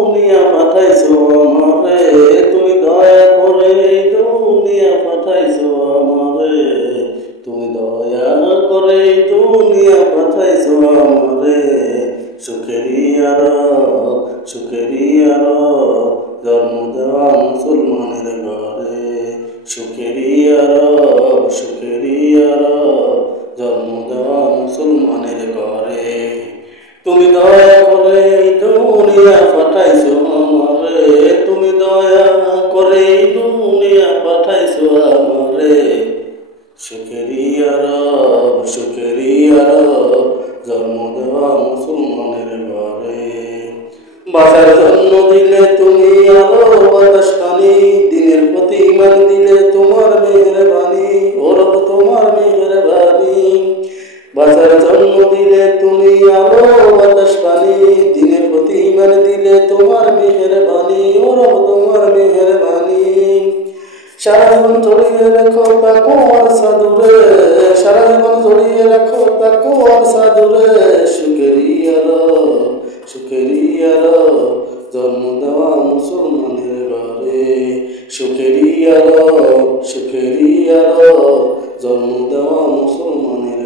দুনিয়া পাঠাইছো আমারে, তুমি দয়া করে দুনিয়া পাঠাইছো আমারে, তুমি দয়া করে দুনিয়া পাঠাইছো আমারে। সুখেরই আরব, সুখেরই আরব, জন্ম দেওয়া মুসলমানের ঘরে। সুখেরই আরব, সুখেরই আরব, জন্ম দেওয়া মুসলমানের ঘরে। তুমি দয়া করে দুনিয়া পাঠাইছো আমারে, তুমি দয়া করে দুনিয়া পাঠাইছো আমারে। সুখেরই আরব, সুখেরই আরব, জন্ম দেওয়া মুসলমানের ঘরে। বাঁচার জন্য দিলে তুমি আলো বাতাস পানি, দিনের প্রতি ইমান দিলে তোমার মেহেরবানি, ও রব তোমার মেহেরবানি। বাঁচার জন্য দিলে তুমি আলো বাতাস পানি, দিনের প্রতি ইমান দিলে তোমার মেহেরবানি, ও রব তোমার মেহেরবানি। সারা জীবন জড়িয়ে রাখো তাকওয়ার সাদরে, সারা জীবন জড়িয়ে রাখো তাকওয়ার সাদরে। সুখেরই আরব, সুখেরই আরব, জন্ম দেওয়া মুসলমানের ঘরে। সুখেরই আরব, সুখেরই আরব, জন্ম দেওয়া মুসলমানের